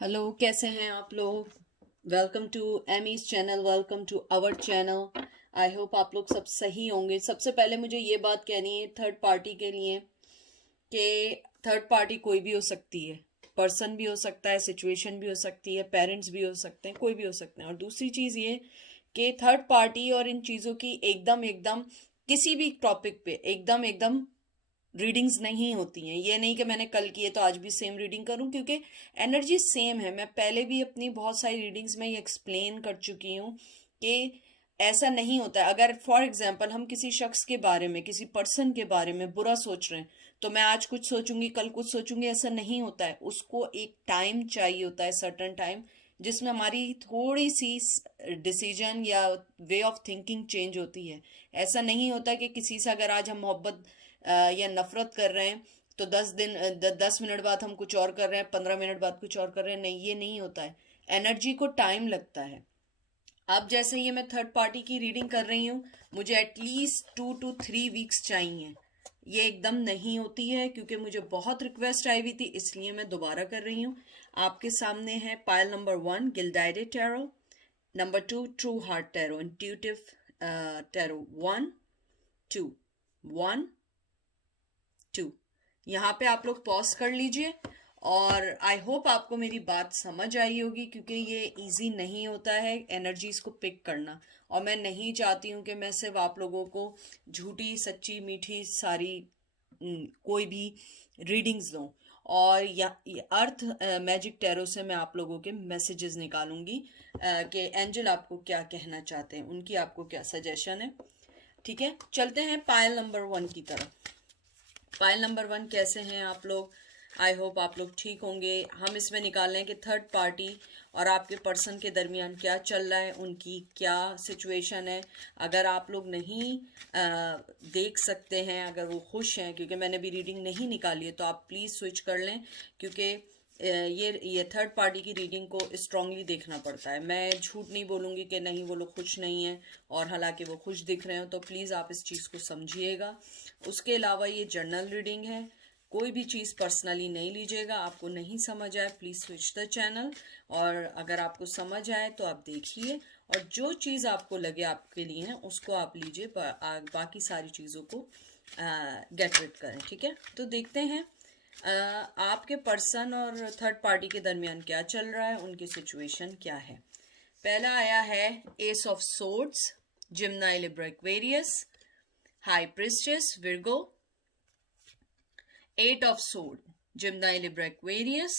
Hello, कैसे हैं आप लोग। Welcome to Amy's channel, welcome to our channel. I hope आप लोग सब सही होंगे। सबसे पहले मुझे ये बात कहनी है थर्ड पार्टी के लिए कि थर्ड पार्टी कोई भी हो सकती है। पर्सन भी हो सकता है, सिचुएशन भी हो सकती है, पेरेंट्स भी हो सकते हैं, कोई भी हो सकते हैं। और दूसरी चीज़ ये कि थर्ड पार्टी और इन चीज़ों की एकदम एकदम किसी भी टॉपिक पे एकदम एकदम रीडिंग्स नहीं होती हैं। ये नहीं कि मैंने कल की है तो आज भी सेम रीडिंग करूं, क्योंकि एनर्जी सेम है। मैं पहले भी अपनी बहुत सारी रीडिंग्स में ये एक्सप्लेन कर चुकी हूँ कि ऐसा नहीं होता है। अगर फॉर एग्जांपल हम किसी शख्स के बारे में, किसी पर्सन के बारे में बुरा सोच रहे हैं, तो मैं आज कुछ सोचूंगी, कल कुछ सोचूंगी, ऐसा नहीं होता है। उसको एक टाइम चाहिए होता है, सर्टन टाइम, जिसमें हमारी थोड़ी सी डिसीजन या वे ऑफ थिंकिंग चेंज होती है। ऐसा नहीं होता कि किसी से अगर आज हम मोहब्बत या नफरत कर रहे हैं तो 10 मिनट बाद हम कुछ और कर रहे हैं, 15 मिनट बाद कुछ और कर रहे हैं। नहीं, ये नहीं होता है। एनर्जी को टाइम लगता है। अब जैसे ये मैं थर्ड पार्टी की रीडिंग कर रही हूँ, मुझे एटलीस्ट 2 to 3 वीक्स चाहिए। ये एकदम नहीं होती है, क्योंकि मुझे बहुत रिक्वेस्ट आई हुई थी, इसलिए मैं दोबारा कर रही हूँ। आपके सामने है pile number 1 gilded tarot, number 2 true heart tarot, intuitive tarot. 1 2 1 2। यहाँ पे आप लोग पॉज कर लीजिए। और आई होप आपको मेरी बात समझ आई होगी, क्योंकि ये इजी नहीं होता है एनर्जीज को पिक करना। और मैं नहीं चाहती हूँ कि मैं सिर्फ आप लोगों को झूठी सच्ची मीठी सारी कोई भी रीडिंग्स दूँ। और या ये अर्थ मैजिक टैरो से मैं आप लोगों के मैसेजेस निकालूंगी कि एंजल आपको क्या कहना चाहते हैं, उनकी आपको क्या सजेशन है। ठीक है, चलते हैं पायल नंबर 1 की तरफ। फाइल नंबर 1, कैसे हैं आप लोग। आई होप आप लोग ठीक होंगे। हम इसमें निकाल रहे हैं कि थर्ड पार्टी और आपके पर्सन के दरमियान क्या चल रहा है, उनकी क्या सिचुएशन है। अगर आप लोग नहीं देख सकते हैं, अगर वो खुश हैं, क्योंकि मैंने भी रीडिंग नहीं निकाली है, तो आप प्लीज़ स्विच कर लें, क्योंकि ये थर्ड पार्टी की रीडिंग को स्ट्रांगली देखना पड़ता है। मैं झूठ नहीं बोलूँगी कि नहीं वो लोग खुश नहीं हैं, और हालांकि वो खुश दिख रहे हो, तो प्लीज़ आप इस चीज़ को समझिएगा। उसके अलावा ये जर्नल रीडिंग है, कोई भी चीज़ पर्सनली नहीं लीजिएगा। आपको नहीं समझ आए प्लीज़ स्विच द चैनल, और अगर आपको समझ आए तो आप देखिए, और जो चीज़ आपको लगे आपके लिए है उसको आप लीजिए, बाकी सारी चीज़ों को गेट रिड करें। ठीक है, तो देखते हैं आपके पर्सन और थर्ड पार्टी के दरमियान क्या चल रहा है, उनकी सिचुएशन क्या है। पहला आया है ace of swords, Gemini Libra Aquarius, high priestess Virgo, 8 of sword, Gemini Libra Aquarius,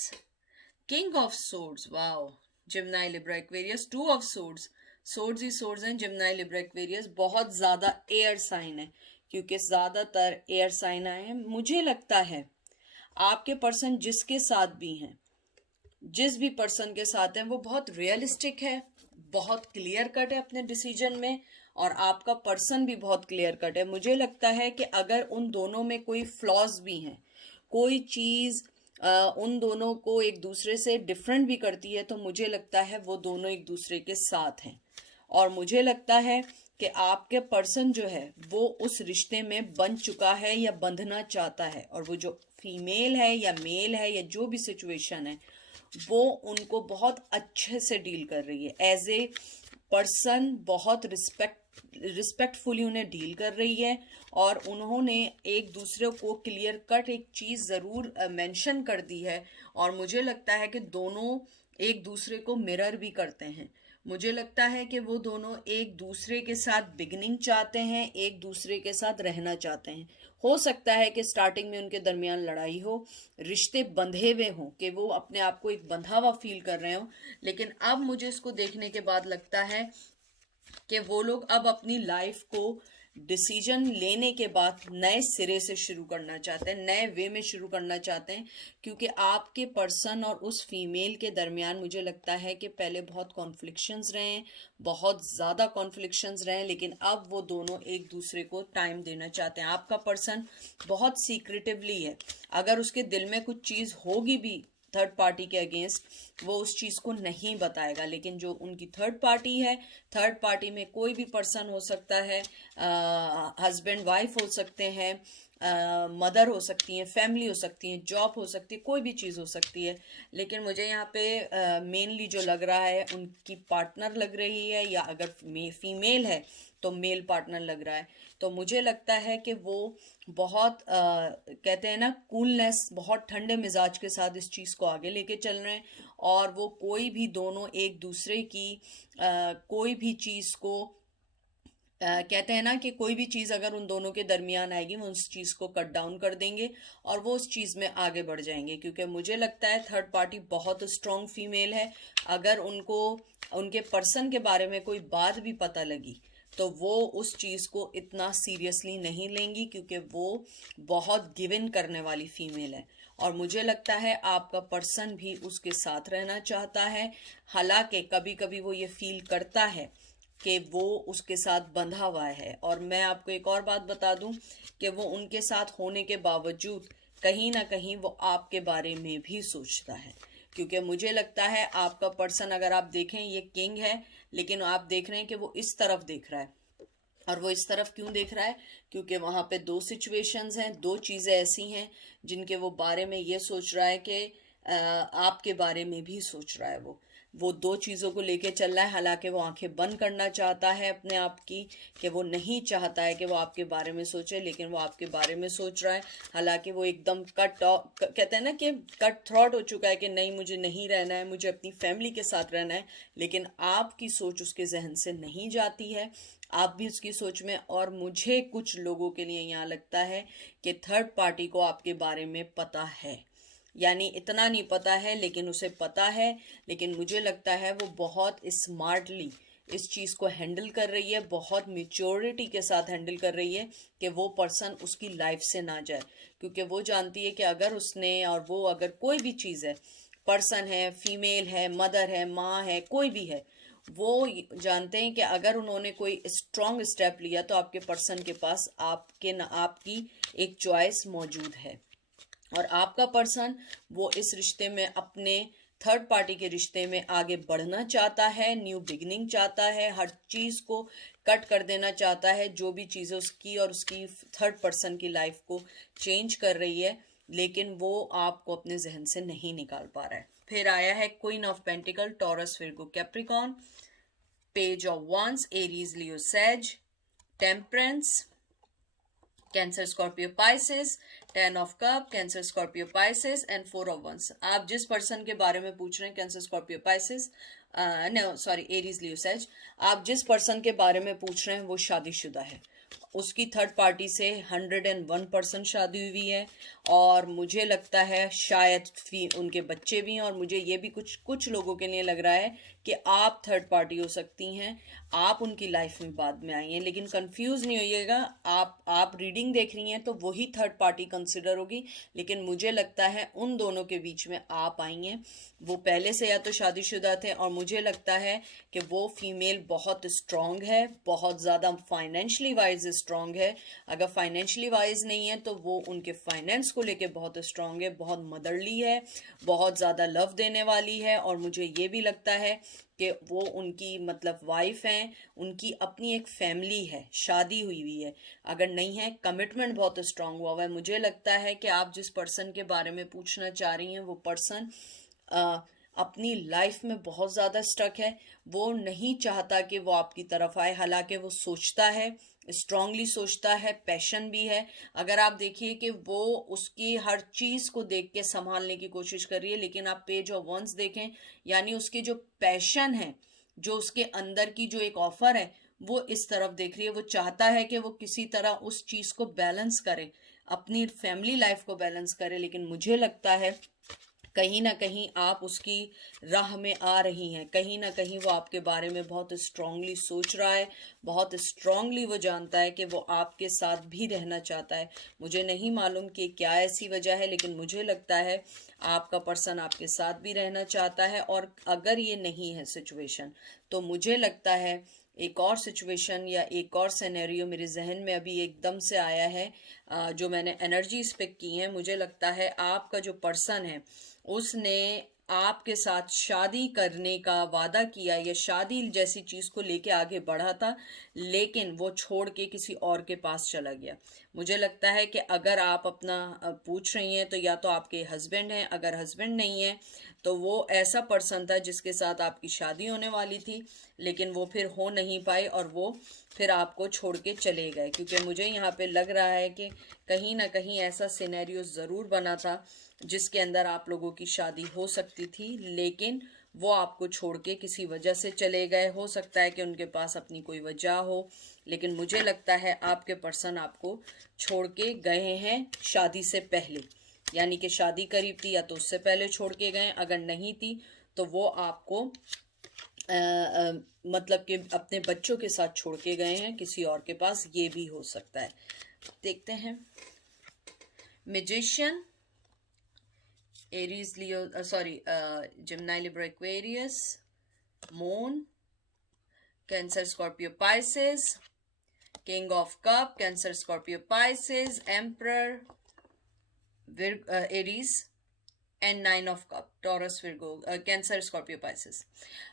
King of swords, wow, Gemini Libra Aquarius, 2 of swords, swords he swords हैं, Gemini Libra Aquarius बहुत ज़्यादा एयर साइन है, क्योंकि ज़्यादातर air sign आए हैं। मुझे लगता है आपके पर्सन जिसके साथ भी हैं, जिस भी पर्सन के साथ हैं, वो बहुत रियलिस्टिक है, बहुत क्लियर कट है अपने डिसीजन में, और आपका पर्सन भी बहुत क्लियर कट है। मुझे लगता है कि अगर उन दोनों में कोई फ्लॉज भी हैं, कोई चीज़ उन दोनों को एक दूसरे से डिफरेंट भी करती है, तो मुझे लगता है वो दोनों एक दूसरे के साथ हैं। और मुझे लगता है कि आपके पर्सन जो है वो उस रिश्ते में बंध चुका है या बंधना चाहता है, और वो जो फीमेल है या मेल है या जो भी सिचुएशन है, वो उनको बहुत अच्छे से डील कर रही है। एज ए पर्सन बहुत रिस्पेक्टफुली उन्हें डील कर रही है, और उन्होंने एक दूसरे को क्लियर कट एक चीज़ ज़रूर मेंशन कर दी है। और मुझे लगता है कि दोनों एक दूसरे को मिरर भी करते हैं। मुझे लगता है कि वो दोनों एक दूसरे के साथ बिगनिंग चाहते हैं, एक दूसरे के साथ रहना चाहते हैं। हो सकता है कि स्टार्टिंग में उनके दरमियान लड़ाई हो, रिश्ते बंधे हुए हों, कि वो अपने आप को एक बंधा हुआ फील कर रहे हो, लेकिन अब मुझे इसको देखने के बाद लगता है कि वो लोग अब अपनी लाइफ को डिसीजन लेने के बाद नए सिरे से शुरू करना चाहते हैं, नए वे में शुरू करना चाहते हैं। क्योंकि आपके पर्सन और उस फीमेल के दरमियान मुझे लगता है कि पहले बहुत कॉन्फ्लिक्शंस रहे हैं, बहुत ज़्यादा कॉन्फ्लिक्शंस रहे हैं, लेकिन अब वो दोनों एक दूसरे को टाइम देना चाहते हैं। आपका पर्सन बहुत सीक्रेटिवली है, अगर उसके दिल में कुछ चीज़ होगी भी थर्ड पार्टी के अगेंस्ट, वो उस चीज़ को नहीं बताएगा। लेकिन जो उनकी थर्ड पार्टी है, थर्ड पार्टी में कोई भी पर्सन हो सकता है, हस्बैंड वाइफ हो सकते हैं, मदर हो सकती हैं, फैमिली हो सकती है, जॉब हो सकती है, कोई भी चीज़ हो सकती है। लेकिन मुझे यहाँ पे मेनली जो लग रहा है उनकी पार्टनर लग रही है, या अगर फीमेल है तो मेल पार्टनर लग रहा है। तो मुझे लगता है कि वो बहुत कहते हैं ना कूलनेस, बहुत ठंडे मिजाज के साथ इस चीज़ को आगे लेके चल रहे हैं। और वो कोई भी दोनों एक दूसरे की कोई भी चीज़ को कहते हैं ना कि कोई भी चीज़ अगर उन दोनों के दरमियान आएगी वो उस चीज़ को कट डाउन कर देंगे और वो उस चीज़ में आगे बढ़ जाएंगे। क्योंकि मुझे लगता है थर्ड पार्टी बहुत स्ट्रांग फीमेल है। अगर उनको उनके पर्सन के बारे में कोई बात भी पता लगी तो वो उस चीज़ को इतना सीरियसली नहीं लेंगी, क्योंकि वो बहुत गिव इन करने वाली फीमेल है। और मुझे लगता है आपका पर्सन भी उसके साथ रहना चाहता है। हालांकि कभी कभी वो ये फील करता है कि वो उसके साथ बंधा हुआ है। और मैं आपको एक और बात बता दूं कि वो उनके साथ होने के बावजूद कहीं ना कहीं वो आपके बारे में भी सोचता है। क्योंकि मुझे लगता है आपका पर्सन, अगर आप देखें ये किंग है, लेकिन आप देख रहे हैं कि वो इस तरफ देख रहा है। और वो इस तरफ क्यों देख रहा है? क्योंकि वहां पे दो सिचुएशंस हैं, दो चीजें ऐसी हैं जिनके वो बारे में ये सोच रहा है कि आपके बारे में भी सोच रहा है। वो दो चीज़ों को लेके चल रहा है। हालांकि वो आंखें बंद करना चाहता है अपने आप की, कि वो नहीं चाहता है कि वो आपके बारे में सोचे, लेकिन वो आपके बारे में सोच रहा है। हालांकि वो एकदम कहते हैं ना कि कट थ्रॉट हो चुका है कि नहीं, मुझे नहीं रहना है, मुझे अपनी फैमिली के साथ रहना है। लेकिन आपकी सोच उसके जहन से नहीं जाती है, आप भी उसकी सोच में। और मुझे कुछ लोगों के लिए यहाँ लगता है कि थर्ड पार्टी को आपके बारे में पता है, यानी इतना नहीं पता है लेकिन उसे पता है। लेकिन मुझे लगता है वो बहुत स्मार्टली इस चीज़ को हैंडल कर रही है, बहुत मेच्योरिटी के साथ हैंडल कर रही है कि वो पर्सन उसकी लाइफ से ना जाए। क्योंकि वो जानती है कि अगर उसने, और वो अगर कोई भी चीज़ है, पर्सन है, फीमेल है, मदर है, माँ है, कोई भी है, वो जानते हैं कि अगर उन्होंने कोई स्ट्रॉन्ग स्टेप लिया तो आपके पर्सन के पास आपकी एक चॉइस मौजूद है। और आपका पर्सन वो इस रिश्ते में, अपने थर्ड पार्टी के रिश्ते में आगे बढ़ना चाहता है, न्यू बिगिनिंग चाहता है, हर चीज़ को कट कर देना चाहता है जो भी चीज़ें उसकी और उसकी थर्ड पर्सन की लाइफ को चेंज कर रही है। लेकिन वो आपको अपने जहन से नहीं निकाल पा रहा है। फिर आया है queen of pentacle, Taurus, Virgo, Capricorn, page of wands, Aries, Leo, Sag, temperance, Cancer, Scorpio, Pisces, 10 of cup, Cancer, Scorpio, Pisces and 4 of wands. आप जिस पर्सन के बारे में पूछ रहे हैं, Cancer, Scorpio, Pisces, no sorry, Aries, Leo, Sag, आप जिस पर्सन के बारे में पूछ रहे हैं वो शादीशुदा है। उसकी थर्ड पार्टी से 101% शादी हुई है। और मुझे लगता है शायद उनके बच्चे भी हैं। और मुझे ये भी कुछ लोगों के लिए लग रहा है कि आप थर्ड पार्टी हो सकती हैं, आप उनकी लाइफ में बाद में आई हैं। लेकिन कंफ्यूज नहीं होइएगा, आप रीडिंग देख रही हैं तो वही थर्ड पार्टी कंसिडर होगी। लेकिन मुझे लगता है उन दोनों के बीच में आप आई हैं। वो पहले से या तो शादीशुदा थे, और मुझे लगता है कि वो फीमेल बहुत स्ट्रांग है, बहुत ज़्यादा फाइनेंशियली वाइज स्ट्रांग है। अगर फाइनेंशियली वाइज नहीं है तो वो उनके फाइनेंस को लेके बहुत स्ट्रांग है, बहुत मदरली है, बहुत ज़्यादा लव देने वाली है। और मुझे ये भी लगता है कि वो उनकी मतलब वाइफ हैं, उनकी अपनी एक फैमिली है, शादी हुई हुई है। अगर नहीं है, कमिटमेंट बहुत स्ट्रांग हुआ है। मुझे लगता है कि आप जिस पर्सन के बारे में पूछना चाह रही हैं वो पर्सन अपनी लाइफ में बहुत ज़्यादा स्टक है। वो नहीं चाहता कि वो आपकी तरफ आए। हालांकि वो सोचता है, स्ट्रांगली सोचता है, पैशन भी है। अगर आप देखिए कि वो उसकी हर चीज़ को देख के संभालने की कोशिश कर रही है। लेकिन आप पेज ऑफ वंस देखें, यानी उसकी जो पैशन है, जो उसके अंदर की जो एक ऑफर है, वो इस तरफ देख रही है। वो चाहता है कि वो किसी तरह उस चीज़ को बैलेंस करे, अपनी फैमिली लाइफ को बैलेंस करे। लेकिन मुझे लगता है कहीं ना कहीं आप उसकी राह में आ रही हैं, कहीं ना कहीं वो आपके बारे में बहुत स्ट्रांगली सोच रहा है, बहुत स्ट्रांगली वो जानता है कि वो आपके साथ भी रहना चाहता है। मुझे नहीं मालूम कि क्या ऐसी वजह है, लेकिन मुझे लगता है आपका पर्सन आपके साथ भी रहना चाहता है। और अगर ये नहीं है सिचुएशन, तो मुझे लगता है एक और सिचुएशन या एक और सिनेरियो मेरे जहन में अभी एकदम से आया है, जो मैंने एनर्जीज पिक की हैं। मुझे लगता है आपका जो पर्सन है उसने आपके साथ शादी करने का वादा किया या शादी जैसी चीज को लेके आगे बढ़ा था, लेकिन वो छोड़ के किसी और के पास चला गया। मुझे लगता है कि अगर आप अपना पूछ रही हैं तो या तो आपके हस्बैंड हैं, अगर हस्बैंड नहीं है तो वो ऐसा पर्सन था जिसके साथ आपकी शादी होने वाली थी, लेकिन वो फिर हो नहीं पाई और वो फिर आपको छोड़ के चले गए। क्योंकि मुझे यहाँ पे लग रहा है कि कहीं ना कहीं ऐसा सिनेरियो ज़रूर बना था जिसके अंदर आप लोगों की शादी हो सकती थी, लेकिन वो आपको छोड़ के किसी वजह से चले गए। हो सकता है कि उनके पास अपनी कोई वजह हो, लेकिन मुझे लगता है आपके पर्सन आपको छोड़ के गए हैं शादी से पहले, यानी कि शादी करीब थी या तो उससे पहले छोड़ के गए, अगर नहीं थी तो वो आपको मतलब कि अपने बच्चों के साथ छोड़ के गए हैं किसी और के पास, ये भी हो सकता है। देखते हैं। Magician, Aries, Leo, Gemini, Libra, Aquarius, moon, cancer, Scorpio, Pisces, king of cup, Cancer, Scorpio, Pisces, emperor, Aries and 9 of cup, taurus, Virgo, cancer, Scorpio, Pisces.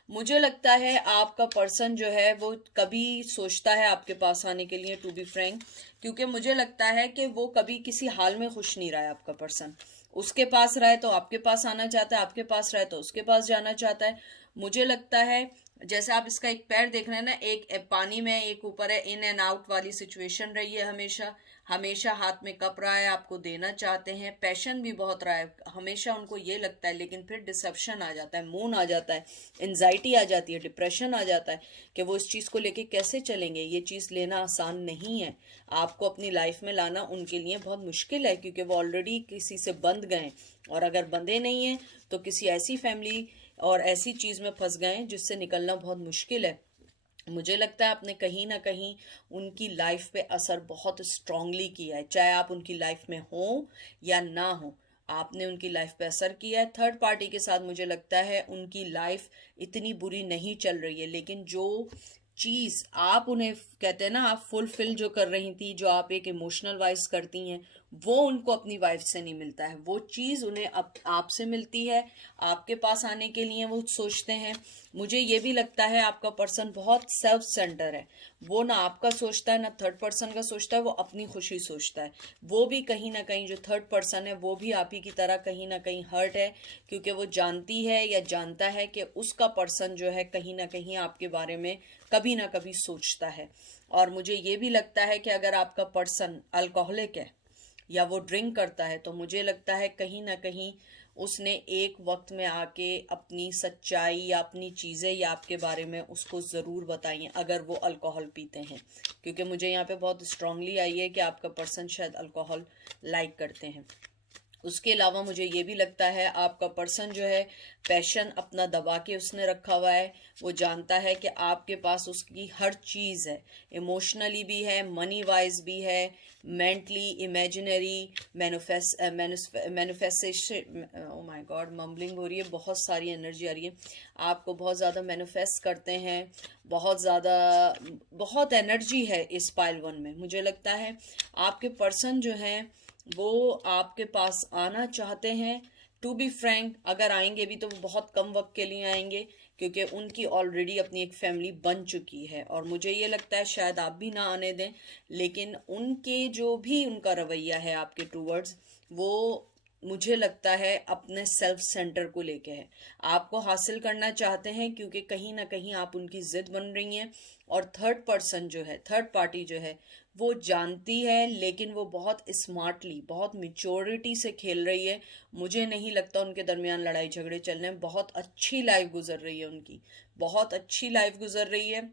मुझे लगता है आपका पर्सन जो है वो कभी सोचता है आपके पास आने के लिए, टू बी फ्रैंक, क्योंकि मुझे लगता है कि वो कभी किसी हाल में खुश नहीं रहा है आपका पर्सन। उसके पास रहे तो आपके पास आना चाहता है, आपके पास रहे तो उसके पास जाना चाहता है। मुझे लगता है जैसे आप इसका एक पैर देख रहे हैं ना, एक पानी में एक ऊपर है, इन एंड आउट वाली सिचुएशन रही है हमेशा। हमेशा हाथ में कप रहा है, आपको देना चाहते हैं, पैशन भी बहुत रहा है, हमेशा उनको ये लगता है, लेकिन फिर डिसेप्शन आ जाता है, मून आ जाता है, एंजाइटी आ जाती है, डिप्रेशन आ जाता है कि वो इस चीज़ को लेके कैसे चलेंगे। ये चीज़ लेना आसान नहीं है, आपको अपनी लाइफ में लाना उनके लिए बहुत मुश्किल है, क्योंकि वो ऑलरेडी किसी से बंध गए, और अगर बंधे नहीं हैं तो किसी ऐसी फैमिली और ऐसी चीज़ में फंस गए जिससे निकलना बहुत मुश्किल है। मुझे लगता है आपने कहीं ना कहीं उनकी लाइफ पे असर बहुत स्ट्रांगली किया है, चाहे आप उनकी लाइफ में हो या ना हो, आपने उनकी लाइफ पे असर किया है। थर्ड पार्टी के साथ मुझे लगता है उनकी लाइफ इतनी बुरी नहीं चल रही है, लेकिन जो चीज़ आप उन्हें कहते हैं ना, आप फुलफिल जो कर रही थी, जो आप एक इमोशनल वाइज करती हैं, वो उनको अपनी वाइफ से नहीं मिलता है। वो चीज़ उन्हें अब आपसे मिलती है, आपके पास आने के लिए वो सोचते हैं। मुझे ये भी लगता है आपका पर्सन बहुत सेल्फ सेंटर है, वो ना आपका सोचता है ना थर्ड पर्सन का सोचता है, वो अपनी खुशी सोचता है। वो भी कहीं ना कहीं, जो थर्ड पर्सन है वो भी आप ही की तरह कहीं ना कहीं हर्ट है, क्योंकि वो जानती है या जानता है कि उसका पर्सन जो है कहीं ना कहीं आपके बारे में कभी ना कभी सोचता है। और मुझे ये भी लगता है कि अगर आपका पर्सन अल्कोहलिक है या वो ड्रिंक करता है, तो मुझे लगता है कहीं ना कहीं उसने एक वक्त में आके अपनी सच्चाई या अपनी चीज़ें या आपके बारे में उसको ज़रूर बताई हैं, अगर वो अल्कोहल पीते हैं। क्योंकि मुझे यहाँ पे बहुत स्ट्रांगली आई है कि आपका पर्सन शायद अल्कोहल लाइक करते हैं। उसके अलावा मुझे ये भी लगता है आपका पर्सन जो है पैशन अपना दबा के उसने रखा हुआ है। वो जानता है कि आपके पास उसकी हर चीज़ है, इमोशनली भी है, मनी वाइज भी है, mentally, imaginary, manifestation, oh my God mumbling हो रही है, बहुत सारी एनर्जी आ रही है। आपको बहुत ज़्यादा मैनिफेस्ट करते हैं, बहुत ज़्यादा, बहुत एनर्जी है इस पाइल वन में। मुझे लगता है आपके पर्सन जो हैं वो आपके पास आना चाहते हैं। टू बी फ्रैंक, अगर आएंगे भी तो वो बहुत कम वक्त के लिए आएंगे, क्योंकि उनकी ऑलरेडी अपनी एक फैमिली बन चुकी है। और मुझे ये लगता है शायद आप भी ना आने दें, लेकिन उनके जो भी उनका रवैया है आपके टूवर्ड्स, वो मुझे लगता है अपने सेल्फ सेंटर को लेके है, आपको हासिल करना चाहते हैं, क्योंकि कहीं ना कहीं आप उनकी जिद बन रही हैं। और थर्ड पर्सन जो है, थर्ड पार्टी जो है, वो जानती है, लेकिन वो बहुत स्मार्टली, बहुत मिच्योरिटी से खेल रही है। मुझे नहीं लगता उनके दरमियान लड़ाई झगड़े चल रहे हैं। बहुत अच्छी लाइफ गुजर रही है उनकी, बहुत अच्छी लाइफ गुजर रही है,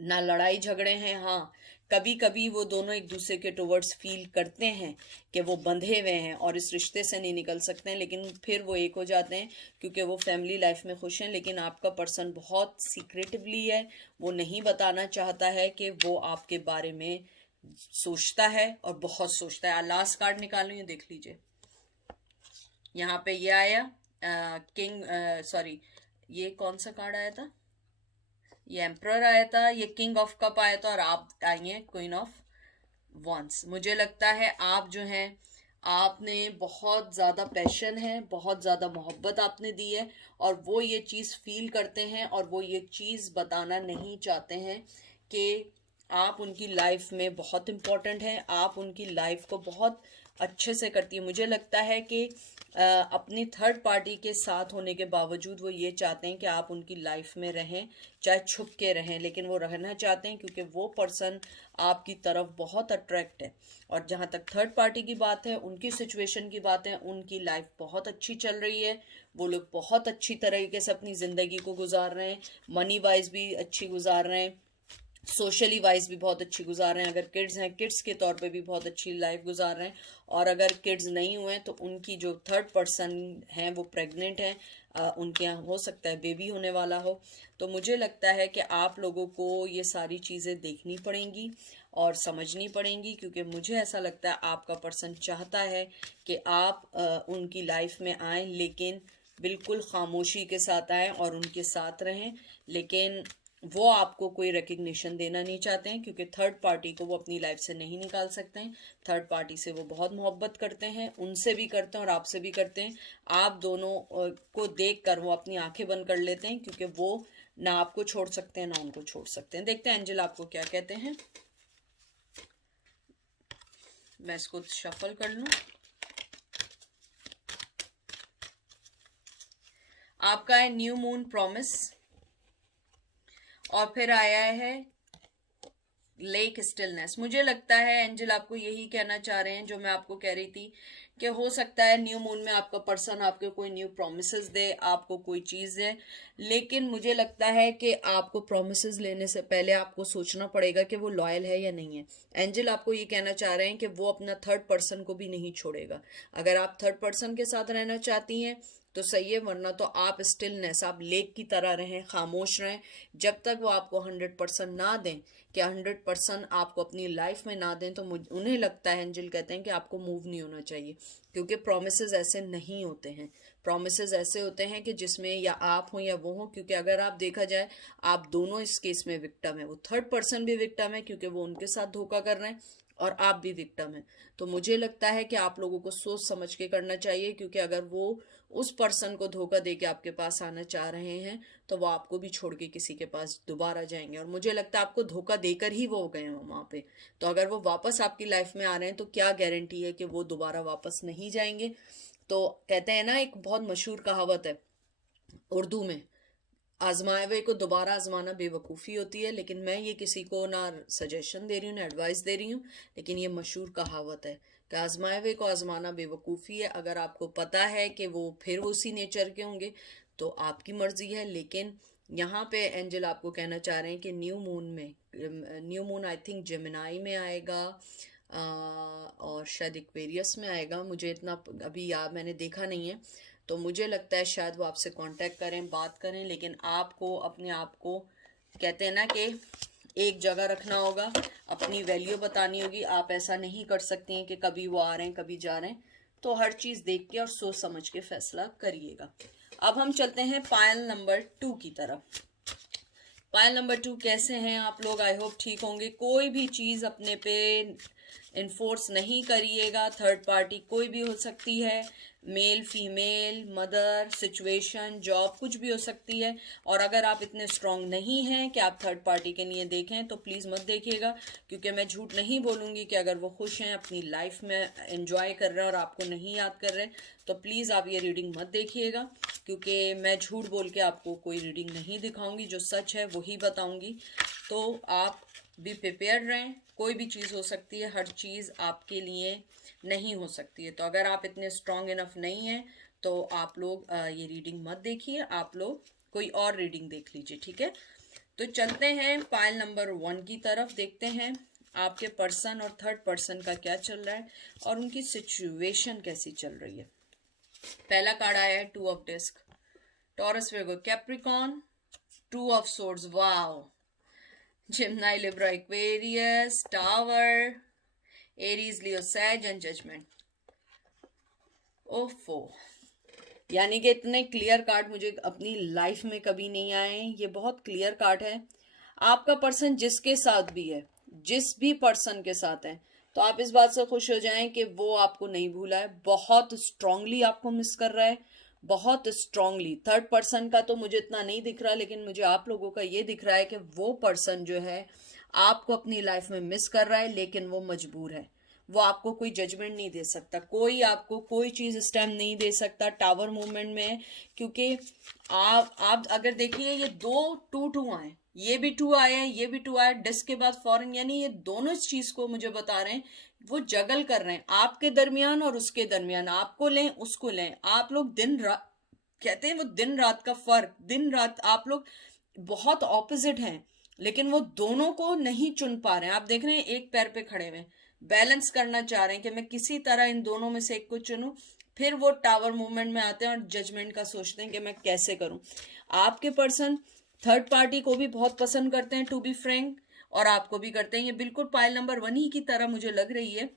ना लड़ाई झगड़े हैं। हाँ, कभी कभी वो दोनों एक दूसरे के टुवर्ड्स फील करते हैं कि वो बंधे हुए हैं और इस रिश्ते से नहीं निकल सकते हैं, लेकिन फिर वो एक हो जाते हैं क्योंकि वो फैमिली लाइफ में खुश हैं। लेकिन आपका पर्सन बहुत सीक्रेटिवली है, वो नहीं बताना चाहता है कि वो आपके बारे में सोचता है, और बहुत सोचता है। लास्ट कार्ड निकाल रही हूँ, देख लीजिए। यहाँ पे ये आया किंग, ये कौन सा कार्ड आया था, ये एम्परर आया था, ये किंग ऑफ कप आया था, और आप आई हैं क्वीन ऑफ वंस। मुझे लगता है आप जो हैं आपने बहुत ज़्यादा पैशन है, बहुत ज़्यादा मोहब्बत आपने दी है, और वो ये चीज़ फील करते हैं और वो ये चीज़ बताना नहीं चाहते हैं कि आप उनकी लाइफ में बहुत इम्पोर्टेंट हैं, आप उनकी लाइफ को बहुत अच्छे से करती है। मुझे लगता है कि अपनी थर्ड पार्टी के साथ होने के बावजूद वो ये चाहते हैं कि आप उनकी लाइफ में रहें, चाहे छुप के रहें, लेकिन वो रहना चाहते हैं क्योंकि वो पर्सन आपकी तरफ बहुत अट्रैक्ट है। और जहाँ तक थर्ड पार्टी की बात है, उनकी सिचुएशन की बात है, उनकी लाइफ बहुत अच्छी चल रही है, वो लोग बहुत अच्छी तरीके से अपनी ज़िंदगी को गुजार रहे हैं, मनी वाइज भी अच्छी गुजार रहे हैं, सोशली वाइज भी बहुत अच्छी गुजार रहे हैं। अगर किड्स हैं, किड्स के तौर पे भी बहुत अच्छी लाइफ गुजार रहे हैं, और अगर किड्स नहीं हुए तो उनकी जो थर्ड पर्सन हैं वो प्रेग्नेंट हैं, उनके यहाँ हो सकता है बेबी होने वाला हो। तो मुझे लगता है कि आप लोगों को ये सारी चीज़ें देखनी पड़ेंगी और समझनी पड़ेंगी, क्योंकि मुझे ऐसा लगता है आपका पर्सन चाहता है कि आप उनकी लाइफ में आएँ, लेकिन बिल्कुल खामोशी के साथ आएँ और उनके साथ रहें। लेकिन वो आपको कोई रिकग्निशन देना नहीं चाहते हैं, क्योंकि थर्ड पार्टी को वो अपनी लाइफ से नहीं निकाल सकते हैं। थर्ड पार्टी से वो बहुत मोहब्बत करते हैं, उनसे भी करते हैं और आपसे भी करते हैं। आप दोनों को देखकर वो अपनी आंखें बंद कर लेते हैं, क्योंकि वो ना आपको छोड़ सकते हैं ना उनको छोड़ सकते हैं। देखते हैं एंजल आपको क्या कहते हैं। मैं इसको शफल कर लूं। आपका है न्यू मून प्रॉमिस, और फिर आया है लेक स्टिलनेस। मुझे लगता है एंजल आपको यही कहना चाह रहे हैं जो मैं आपको कह रही थी, कि हो सकता है न्यू मून में आपका पर्सन आपके कोई न्यू प्रोमिसेस दे, आपको कोई चीज़ दे, लेकिन मुझे लगता है कि आपको प्रोमिसेस लेने से पहले आपको सोचना पड़ेगा कि वो लॉयल है या नहीं है। एंजल आपको ये कहना चाह रहे हैं कि वो अपना थर्ड पर्सन को भी नहीं छोड़ेगा। अगर आप थर्ड पर्सन के साथ रहना चाहती हैं तो सही है, वरना तो आप स्टिलनेस, आप लेक की तरह रहें, खामोश रहें, जब तक वो आपको 100% ना दें, कि 100% आपको अपनी लाइफ में ना दें, तो उन्हें लगता है, एंजल कहते हैं कि आपको मूव नहीं होना चाहिए, क्योंकि प्रोमिसेस ऐसे नहीं होते हैं। प्रोमिसेस ऐसे होते हैं कि जिसमें या आप हो या वो हो, क्योंकि अगर आप देखा जाए आप दोनों इस केस में विक्टिम है। वो थर्ड पर्सन भी विक्टिम है क्योंकि वो उनके साथ धोखा कर रहे हैं, और आप भी विक्टिम है। तो मुझे लगता है कि आप लोगों को सोच समझ के करना चाहिए, क्योंकि अगर वो उस पर्सन को धोखा दे के आपके पास आना चाह रहे हैं तो वो आपको भी छोड़ के किसी के पास दोबारा जाएंगे, और मुझे लगता है आपको धोखा देकर ही वो गए हैं वहां पे। तो अगर वो वापस आपकी लाइफ में आ रहे हैं तो क्या गारंटी है कि वो दोबारा वापस नहीं जाएंगे। तो कहते हैं ना, एक बहुत मशहूर कहावत है उर्दू में, आजमाए हुए को दोबारा आजमाना बेवकूफ़ी होती है। लेकिन मैं ये किसी को ना सजेशन दे रही हूँ ना एडवाइस दे रही हूँ, लेकिन ये मशहूर कहावत है कि आजमाए हुए को आजमाना बेवकूफ़ी है। अगर आपको पता है कि वो फिर उसी नेचर के होंगे तो आपकी मर्जी है। लेकिन यहाँ पे एंजल आपको कहना चाह रहे हैं कि न्यू मून में, new moon I think Gemini में आएगा, और शायद एक्वेरियस में आएगा, मुझे इतना अभी याद, मैंने देखा नहीं है। तो मुझे लगता है शायद वो आपसे कांटेक्ट करें, बात करें, लेकिन आपको अपने आप को, कहते हैं ना कि एक जगह रखना होगा, अपनी वैल्यू बतानी होगी। आप ऐसा नहीं कर सकती हैं कि कभी वो आ रहे हैं कभी जा रहे हैं। तो हर चीज़ देख के और सोच समझ के फैसला करिएगा। अब हम चलते हैं पायल नंबर 2 की तरफ। पायल नंबर 2 कैसे हैं आप लोग? आई होप ठीक होंगे। कोई भी चीज़ अपने पे इन्फोर्स नहीं करिएगा। थर्ड पार्टी कोई भी हो सकती है, male female, mother, situation, job, कुछ भी हो सकती है। और अगर आप इतने स्ट्रांग नहीं हैं कि आप थर्ड पार्टी के लिए देखें तो प्लीज़ मत देखिएगा, क्योंकि मैं झूठ नहीं बोलूँगी कि अगर वो खुश हैं, अपनी लाइफ में एंजॉय कर रहे हैं और आपको नहीं याद कर रहे, तो प्लीज़ आप ये रीडिंग मत देखिएगा, क्योंकि मैं झूठ बोल के आपको कोई रीडिंग नहीं दिखाऊंगी, जो सच है वही बताऊंगी। तो आप भी प्रिपेयर्ड रहें, कोई भी चीज़ हो सकती है, हर चीज़ आपके लिए नहीं हो सकती है। तो अगर आप इतने स्ट्रांग इनफ नहीं हैं तो आप लोग ये रीडिंग मत देखिए, आप लोग कोई और रीडिंग देख लीजिए, ठीक है। तो चलते हैं पाइल नंबर 1 की तरफ, देखते हैं आपके पर्सन और थर्ड पर्सन का क्या चल रहा है और उनकी सिचुएशन कैसी चल रही है। पहला कार्ड आया है 2 of discs, Taurus, Virgo, Capricorn, 2 of swords, wow, Gemini, Libra, Aquarius, Tower, Aries, Leo, Sag and Judgment। ओफो, यानी कि इतने क्लियर कार्ड मुझे अपनी लाइफ में कभी नहीं आए। ये बहुत क्लियर कार्ड है। आपका पर्सन जिसके साथ भी है, जिस भी पर्सन के साथ है, तो आप इस बात से खुश हो जाएं कि वो आपको नहीं भूला है, बहुत स्ट्रांगली आपको मिस कर रहा है, बहुत स्ट्रांगली। थर्ड पर्सन का तो मुझे इतना नहीं दिख रहा, लेकिन मुझे आप लोगों का ये दिख रहा है कि वो पर्सन जो है आपको अपनी लाइफ में मिस कर रहा है, लेकिन वो मजबूर है। वो आपको कोई जजमेंट नहीं दे सकता, कोई आपको कोई चीज इस टाइम नहीं दे सकता। टावर मूवमेंट में है, क्योंकि आप अगर देखिए ये दो टू टू आए, ये भी टू आए हैं, ये भी टू आया, डिस्क के बाद फॉरन, यानी ये दोनों इस चीज को मुझे बता रहे हैं, वो जगल कर रहे हैं आपके दरमियान और उसके दरमियान, आपको लें उसको लें। आप लोग दिन रात, कहते हैं वो दिन रात का फर्क, दिन रात आप लोग बहुत ऑपोजिट हैं, लेकिन वो दोनों को नहीं चुन पा रहे हैं। आप देख रहे हैं एक पैर पे खड़े हुए, बैलेंस करना चाह रहे हैं कि मैं किसी तरह इन दोनों में से एक को चुनूं, फिर वो टावर मूवमेंट में आते हैं और जजमेंट का सोचते हैं कि मैं कैसे करूं। आपके पर्सन थर्ड पार्टी को भी बहुत पसंद करते हैं, टू बी फ्रैंक, और आपको भी करते हैं। ये बिल्कुल पाइल नंबर 1 ही की तरह मुझे लग रही है,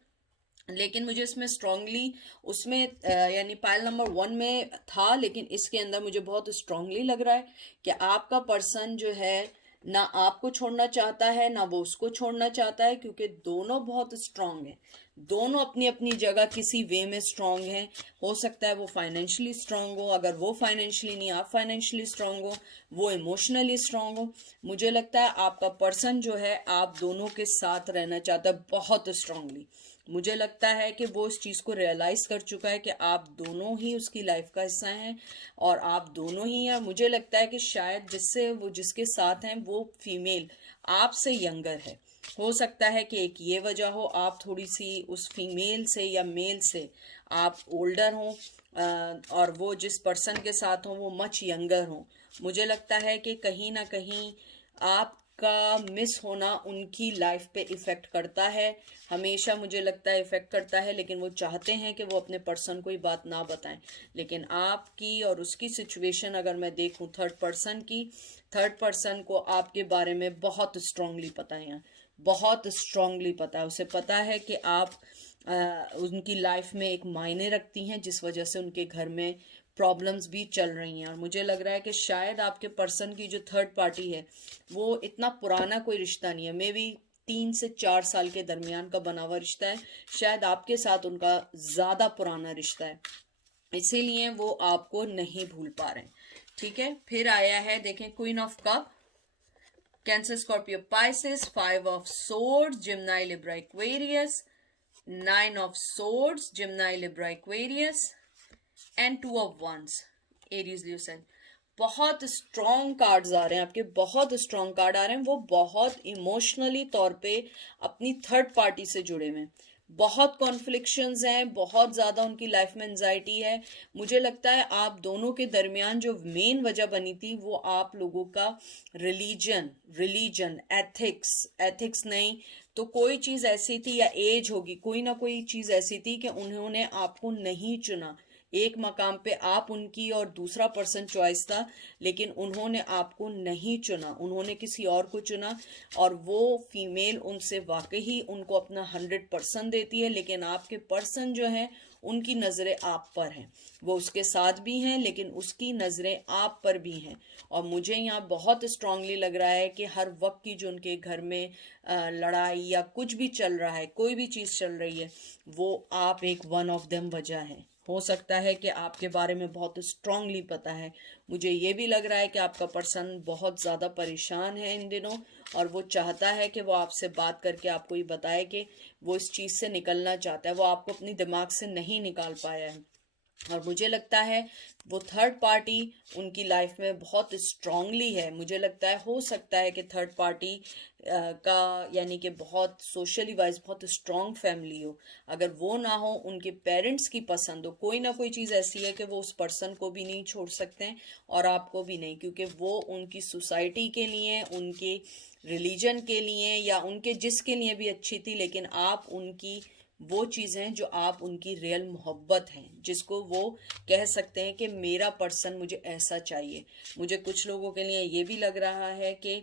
लेकिन मुझे इसमें स्ट्रांगली उसमें यानी पाइल नंबर 1 में था, लेकिन इसके अंदर मुझे बहुत स्ट्रांगली लग रहा है कि आपका पर्सन जो है ना आपको छोड़ना चाहता है ना वो उसको छोड़ना चाहता है, क्योंकि दोनों बहुत स्ट्रांग हैं, दोनों अपनी अपनी जगह किसी वे में स्ट्रांग हैं। हो सकता है वो फाइनेंशियली स्ट्रांग हो, अगर वो फाइनेंशियली नहीं, आप फाइनेंशियली स्ट्रांग हो, वो इमोशनली स्ट्रांग हो। मुझे लगता है आपका पर्सन जो है आप दोनों के साथ रहना चाहता है बहुत स्ट्रांगली। मुझे लगता है कि वो इस चीज़ को रियलाइज कर चुका है कि आप दोनों ही उसकी लाइफ का हिस्सा हैं और आप दोनों ही हैं। मुझे लगता है कि शायद जिससे वो जिसके साथ हैं वो फीमेल आपसे यंगर है। हो सकता है कि एक ये वजह हो, आप थोड़ी सी उस फीमेल से या मेल से आप ओल्डर हों और वो जिस पर्सन के साथ हों वो मच यंगर हों। मुझे लगता है कि कहीं ना कहीं आपका मिस होना उनकी लाइफ पे इफ़ेक्ट करता है, हमेशा मुझे लगता है इफ़ेक्ट करता है, लेकिन वो चाहते हैं कि वो अपने पर्सन को ये बात ना बताएं। लेकिन आपकी और उसकी सिचुएशन अगर मैं देखूं थर्ड पर्सन की, थर्ड पर्सन को आपके बारे में बहुत स्ट्रांगली पता है, बहुत स्ट्रांगली पता है, उसे पता है कि आप उनकी लाइफ में एक मायने रखती हैं, जिस वजह से उनके घर में प्रॉब्लम्स भी चल रही हैं। और मुझे लग रहा है कि शायद आपके पर्सन की जो थर्ड पार्टी है वो इतना पुराना कोई रिश्ता नहीं है, मे बी 3 से 4 साल के दरमियान का बना हुआ रिश्ता है, शायद आपके साथ उनका ज़्यादा पुराना रिश्ता है, इसीलिए वो आपको नहीं भूल पा रहे हैं। ठीक है, फिर आया है देखें queen of cup, Cancer Scorpio Pisces, 5 of swords Gemini Libra Aquarius, 9 of swords Gemini Libra Aquarius and 2 of wands Aries Leo sign. बहुत स्ट्रॉन्ग कार्ड्स आ रहे हैं आपके, बहुत स्ट्रॉन्ग कार्ड आ रहे हैं। वो बहुत इमोशनली तौर पे अपनी थर्ड पार्टी से जुड़े हुए हैं, बहुत कॉन्फ्लिक्शंस हैं, बहुत ज़्यादा उनकी लाइफ में एंजाइटी है। मुझे लगता है आप दोनों के दरमियान जो मेन वजह बनी थी वो आप लोगों का रिलीजन एथिक्स नहीं तो कोई चीज़ ऐसी थी, या एज होगी, कोई ना कोई चीज़ ऐसी थी कि उन्होंने आपको नहीं चुना। एक मकाम पे आप उनकी और दूसरा पर्सन चॉइस था, लेकिन उन्होंने आपको नहीं चुना, उन्होंने किसी और को चुना। और वो फीमेल उनसे वाकई ही उनको अपना 100% देती है, लेकिन आपके पर्सन जो हैं उनकी नज़रें आप पर हैं, वो उसके साथ भी हैं लेकिन उसकी नज़रें आप पर भी हैं। और मुझे यहाँ बहुत स्ट्रांगली लग रहा है कि हर वक्त की जो उनके घर में लड़ाई या कुछ भी चल रहा है, कोई भी चीज़ चल रही है, वो आप एक वन ऑफ देम वजह है। हो सकता है कि आपके बारे में बहुत स्ट्रांगली पता है। मुझे ये भी लग रहा है कि आपका पर्सन बहुत ज़्यादा परेशान है इन दिनों, और वो चाहता है कि वो आपसे बात करके आपको ये बताए कि वो इस चीज़ से निकलना चाहता है, वो आपको अपनी दिमाग से नहीं निकाल पाया है। और मुझे लगता है वो थर्ड पार्टी उनकी लाइफ में बहुत स्ट्रांगली है। मुझे लगता है हो सकता है कि थर्ड पार्टी का यानी कि बहुत सोशली वाइज बहुत स्ट्रांग फैमिली हो, अगर वो ना हो, उनके पेरेंट्स की पसंद हो, कोई ना कोई चीज़ ऐसी है कि वो उस पर्सन को भी नहीं छोड़ सकते हैं और आपको भी नहीं, क्योंकि वो उनकी सोसाइटी के लिए, उनके रिलीजन के लिए या उनके जिसके लिए भी अच्छी थी, लेकिन आप उनकी वो चीज़ें जो आप उनकी रियल मोहब्बत हैं, जिसको वो कह सकते हैं कि मेरा पर्सन मुझे ऐसा चाहिए। मुझे कुछ लोगों के लिए ये भी लग रहा है कि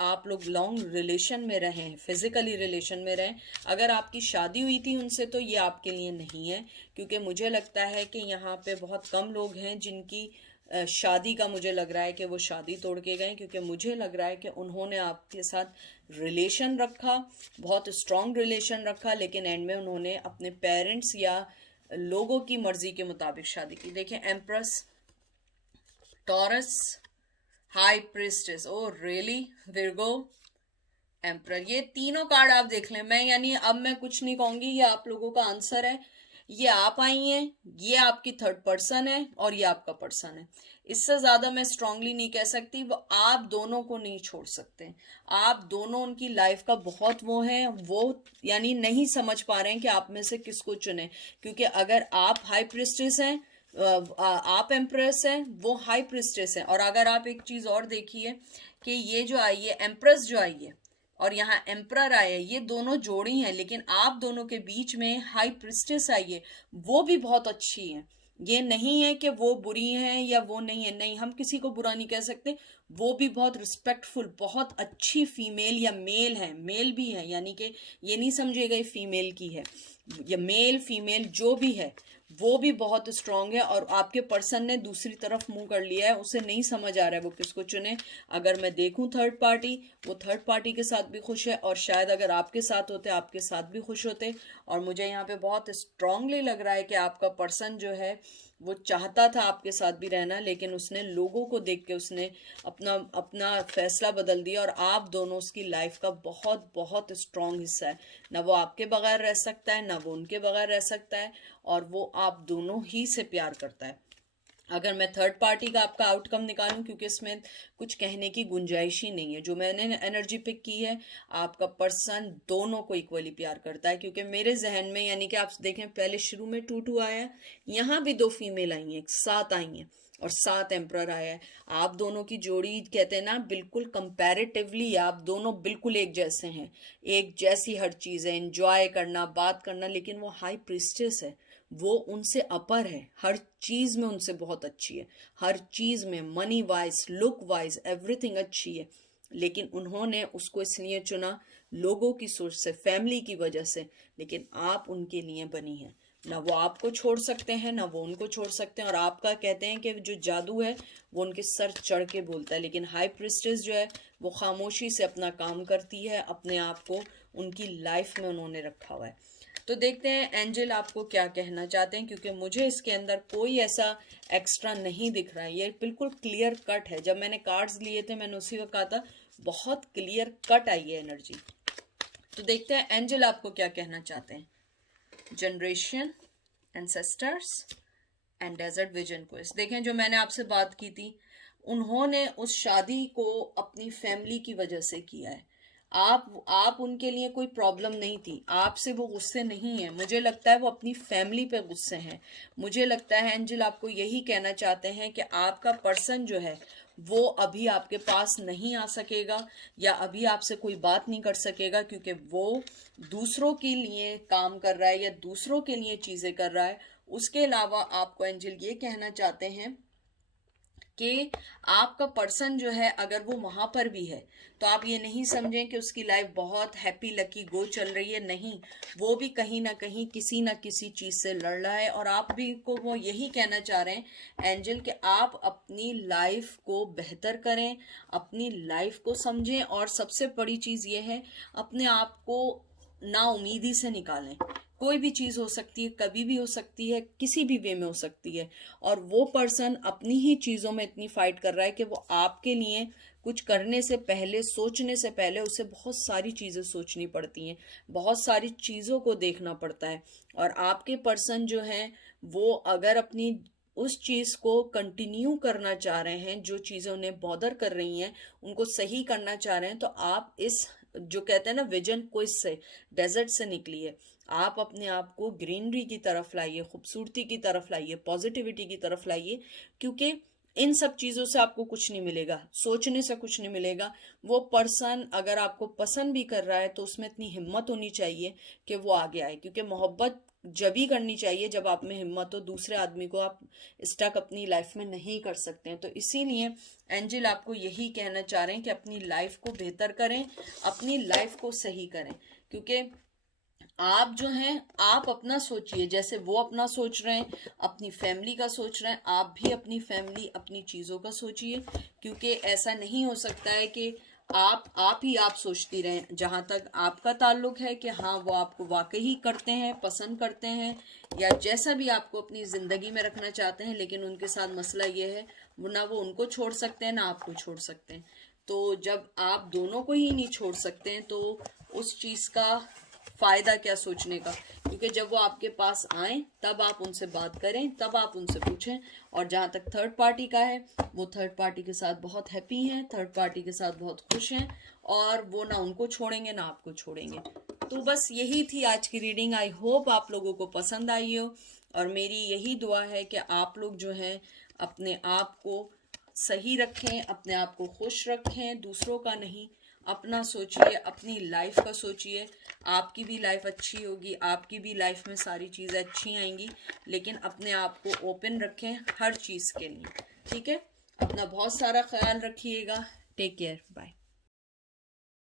आप लोग लॉन्ग रिलेशन में रहें, फिजिकली रिलेशन में रहें। अगर आपकी शादी हुई थी उनसे तो ये आपके लिए नहीं है, क्योंकि मुझे लगता है कि यहाँ पे बहुत कम लोग हैं जिनकी शादी का मुझे लग रहा है कि वो शादी तोड़ के गए, क्योंकि मुझे लग रहा है कि उन्होंने आपके साथ रिलेशन रखा, बहुत स्ट्रॉन्ग रिलेशन रखा, लेकिन एंड में उन्होंने अपने पेरेंट्स या लोगों की मर्जी के मुताबिक शादी की। देखें, empress, taurus, high priestess, oh really, Virgo, emperor, ये तीनों कार्ड आप देख लें। मैं यानी अब मैं कुछ नहीं कहूंगी, ये आप लोगों का आंसर है। ये आप आई हैं, ये आपकी थर्ड पर्सन है और ये आपका पर्सन है। इससे ज्यादा मैं स्ट्रांगली नहीं कह सकती। वो आप दोनों को नहीं छोड़ सकते। आप दोनों उनकी लाइफ का बहुत वो है, वो यानी नहीं समझ पा रहे हैं कि आप में से किसको चुने। क्योंकि अगर आप हाई प्रिस्टेस हैं, आप एम्प्रेस हैं, वो हाई प्रिस्टेस हैं। और अगर आप एक चीज और देखिए कि ये जो आई है एम्प्रेस जो आई है और यहाँ एम्परर आया है, ये दोनों जोड़ी हैं, लेकिन आप दोनों के बीच में हाई प्रिस्टेस आई है, वो भी बहुत अच्छी है। ये नहीं है कि वो बुरी हैं या वो नहीं है, नहीं, हम किसी को बुरा नहीं कह सकते। वो भी बहुत रिस्पेक्टफुल, बहुत अच्छी फीमेल या मेल है, मेल भी है, यानी कि ये नहीं समझिएगा ये फीमेल की है, या मेल फीमेल जो भी है वो भी बहुत स्ट्रांग है। और आपके पर्सन ने दूसरी तरफ मुंह कर लिया है, उसे नहीं समझ आ रहा है वो किसको चुने। अगर मैं देखूं थर्ड पार्टी, वो थर्ड पार्टी के साथ भी खुश है, और शायद अगर आपके साथ होते आपके साथ भी खुश होते। और मुझे यहाँ पे बहुत स्ट्रांगली लग रहा है कि आपका पर्सन जो है वो चाहता था आपके साथ भी रहना, लेकिन उसने लोगों को देख के उसने अपना अपना फैसला बदल दिया। और आप दोनों उसकी लाइफ का बहुत बहुत स्ट्रांग हिस्सा है। ना वो आपके बगैर रह सकता है, ना वो उनके बगैर रह सकता है, और वो आप दोनों ही से प्यार करता है। अगर मैं थर्ड पार्टी का आपका आउटकम निकालूं, क्योंकि इसमें कुछ कहने की गुंजाइश ही नहीं है, जो मैंने एनर्जी पिक की है, आपका पर्सन दोनों को इक्वली प्यार करता है। क्योंकि मेरे जहन में, यानी कि आप देखें, पहले शुरू में 2-2 आया, यहाँ भी 2 फीमेल आई हैं, 7 आई हैं, और 7 एम्प्रर आया है। आप दोनों की जोड़ी कहते हैं ना, बिल्कुल कंपैरेटिवली आप दोनों बिल्कुल एक जैसे हैं, एक जैसी हर चीज़ है, एंजॉय करना, बात करना। लेकिन वो हाई प्रिस्टेस है, वो उनसे अपर है, हर चीज में उनसे बहुत अच्छी है, हर चीज में, money wise, look wise, everything अच्छी है। लेकिन उन्होंने उसको इसलिए चुना लोगों की सोच से, फैमिली की वजह से। लेकिन आप उनके लिए बनी है, ना वो आपको छोड़ सकते हैं ना वो उनको छोड़ सकते हैं। और आपका कहते हैं कि जो जादू है वो उनके सर चढ़ के बोलता है। लेकिन हाई प्रिस्टेस जो है वो खामोशी से अपना काम करती है, अपने आप को उनकी लाइफ में उन्होंने रखा हुआ है। तो देखते हैं एंजल आपको क्या कहना चाहते हैं, क्योंकि मुझे इसके अंदर कोई ऐसा एक्स्ट्रा नहीं दिख रहा है। ये बिल्कुल क्लियर कट है। जब मैंने कार्ड्स लिए थे मैंने उसी वक्त कहा था बहुत क्लियर कट आई है एनर्जी। तो देखते हैं एंजल आपको क्या कहना चाहते हैं। Generation, ancestors and desert vision quest. देखें, जो मैंने आपसे बात की थी, उन्होंने उस शादी को अपनी फैमिली की वजह से किया है। आप उनके लिए कोई प्रॉब्लम नहीं थी, आपसे वो गुस्से नहीं है। मुझे लगता है वो अपनी फैमिली पे गुस्से हैं। मुझे लगता है एंजल आपको यही कहना चाहते हैं कि आपका पर्सन जो है वो अभी आपके पास नहीं आ सकेगा, या अभी आपसे कोई बात नहीं कर सकेगा, क्योंकि वो दूसरों के लिए काम कर रहा है या दूसरों के लिए चीजें कर रहा है। उसके अलावा आपको एंजल ये कहना चाहते हैं कि आपका पर्सन जो है अगर वो वहां पर भी है तो आप ये नहीं समझें कि उसकी लाइफ बहुत हैप्पी लकी गो चल रही है। नहीं, वो भी कहीं ना कहीं किसी ना किसी चीज से लड़ रहा है। और आप भी को वो यही कहना चाह रहे हैं एंजल कि आप अपनी लाइफ को बेहतर करें, अपनी लाइफ को समझें, और सबसे बड़ी चीज ये है अपने आप को नाउमीदी से निकालें। कोई भी चीज हो सकती है, कभी भी हो सकती है, किसी भी वे में हो सकती है। और वो पर्सन अपनी ही चीजों में इतनी फाइट कर रहा है कि वो आपके लिए कुछ करने से पहले, सोचने से पहले उसे बहुत सारी चीजें सोचनी पड़ती हैं, बहुत सारी चीजों को देखना पड़ता है। और आपके पर्सन जो हैं वो अगर अपनी उस चीज को कंटिन्यू करना चाह रहे हैं, जो चीजें उन्हें बॉदर कर रही हैं उनको सही करना चाह रहे हैं, तो आप इस जो कहते हैं ना विजन क्विज से, डेजर्ट से निकलिए। आप अपने आप को ग्रीनरी की तरफ लाइए, खूबसूरती की तरफ लाइए, पॉजिटिविटी की तरफ लाइए। क्योंकि इन सब चीजों से आपको कुछ नहीं मिलेगा, सोचने से कुछ नहीं मिलेगा। वो पर्सन अगर आपको पसंद भी कर रहा है तो उसमें इतनी हिम्मत होनी चाहिए कि वो आगे आए। क्योंकि मोहब्बत जब ही करनी चाहिए जब आप में हिम्मत हो। दूसरे आदमी को आप स्टक अपनी लाइफ में नहीं कर सकते हैं। तो इसीलिए एंजल आपको यही कहना चाह रहे हैं कि अपनी लाइफ को बेहतर करें, अपनी लाइफ को सही करें। क्योंकि आप जो हैं आप अपना सोचिए, जैसे वो अपना सोच रहे हैं, अपनी फैमिली का सोच रहे हैं, आप भी अपनी फैमिली अपनी चीज़ों का सोचिए। क्योंकि ऐसा नहीं हो सकता है कि आप ही आप सोचती रहें। जहाँ तक आपका ताल्लुक है कि हाँ वो आपको वाकई ही करते हैं, पसंद करते हैं, या जैसा भी आपको अपनी ज़िंदगी में रखना चाहते हैं, लेकिन उनके साथ मसला ये है ना वो उनको छोड़ सकते हैं ना आपको छोड़ सकते हैं। तो जब आप दोनों को ही नहीं छोड़ सकते हैं तो उस चीज़ का फायदा क्या सोचने का। क्योंकि जब वो आपके पास आए तब आप उनसे बात करें, तब आप उनसे पूछें। और जहां तक थर्ड पार्टी का है, वो थर्ड पार्टी के साथ बहुत हैप्पी हैं, थर्ड पार्टी के साथ बहुत खुश हैं, और वो ना उनको छोड़ेंगे ना आपको छोड़ेंगे। तो बस यही थी आज की रीडिंग। आई होप आप लोगों को पसंद आई हो, और मेरी यही दुआ है कि आप लोग जो है अपने आप को सही रखें, अपने आप को खुश रखें, दूसरों का नहीं, अपना सोचिए, अपनी लाइफ का सोचिए। आपकी भी लाइफ अच्छी होगी, आपकी भी लाइफ में सारी चीज़ें अच्छी आएंगी, लेकिन अपने आप को ओपन रखें हर चीज़ के लिए। ठीक है, अपना बहुत सारा ख्याल रखिएगा। Take care, bye.